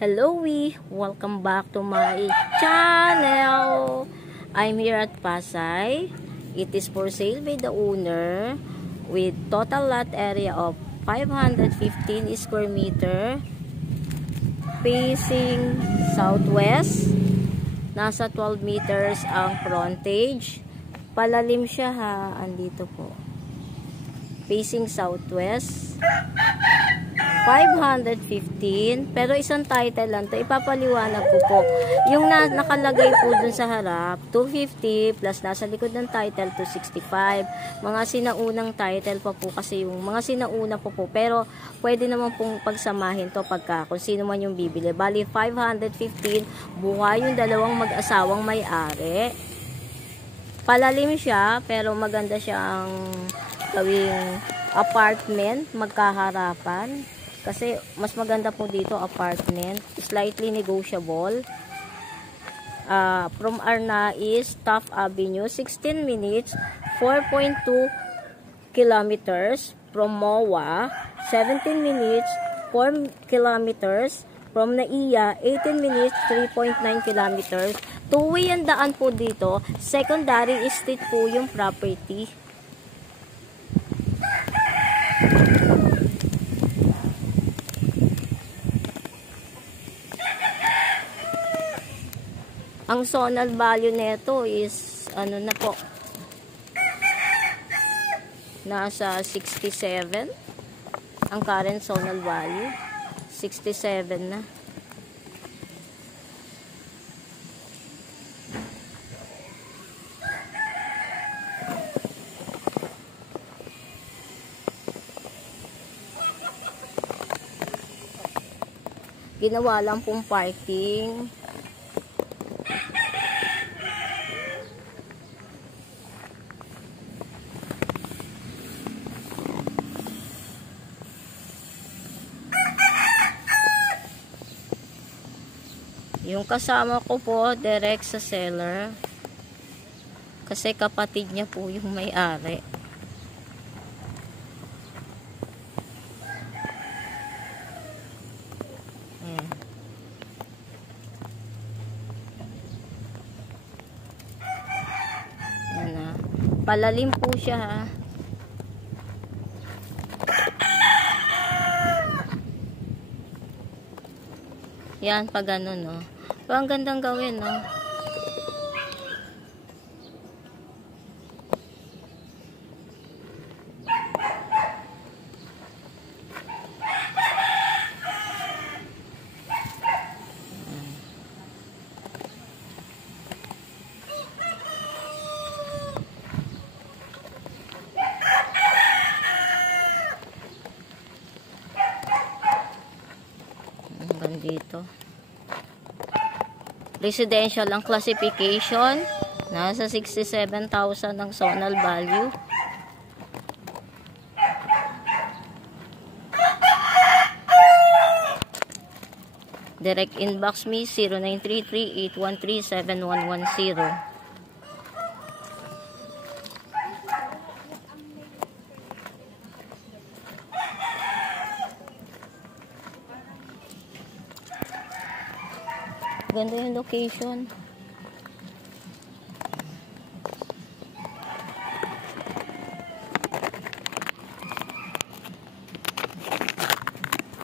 Hello, welcome back to my channel. I'm here at Pasay. It is for sale by the owner with total lot area of 515 square meter, facing southwest. Nasa 12 meters ang frontage. Palalim siya ha, andito po. Facing southwest. 515, pero isang title lang to. Ipapaliwanag ko po. Yung nakalagay po dun sa harap, 250 plus nasa likod ng title 265. Mga sinaunang title pa po kasi yung mga sinauna po. Pero pwede naman pong pagsamahin to pagka kung sino man yung bibili. Bali 515, buhay yung dalawang mag-asawang may-ari. Palalim siya, pero maganda siyang gawing apartment, magkaharapan. Kasi mas maganda po dito apartment, slightly negotiable. From Arna is Taft Avenue, 16 minutes, 4.2 kilometers. From MOA, 17 minutes, 4 kilometers. From NAIA, 18 minutes, 3.9 kilometers. Two-way ang daan po dito. Secondary estate po yung property. Ang zonal value nito is ano na po, nasa 67 ang current zonal value, 67 na. Ginawa lang pong parking. Yung kasama ko po, direct sa seller. Kasi kapatid niya po yung may-ari. Yan na. Palalim po siya ha. Yan, pag ano, no. So, ang gandang gawin, no. Hanggang dito. Residential ang classification. Nasa 67,000 ang zonal value. Direct inbox me 0933-813-7110. Ganda yung location.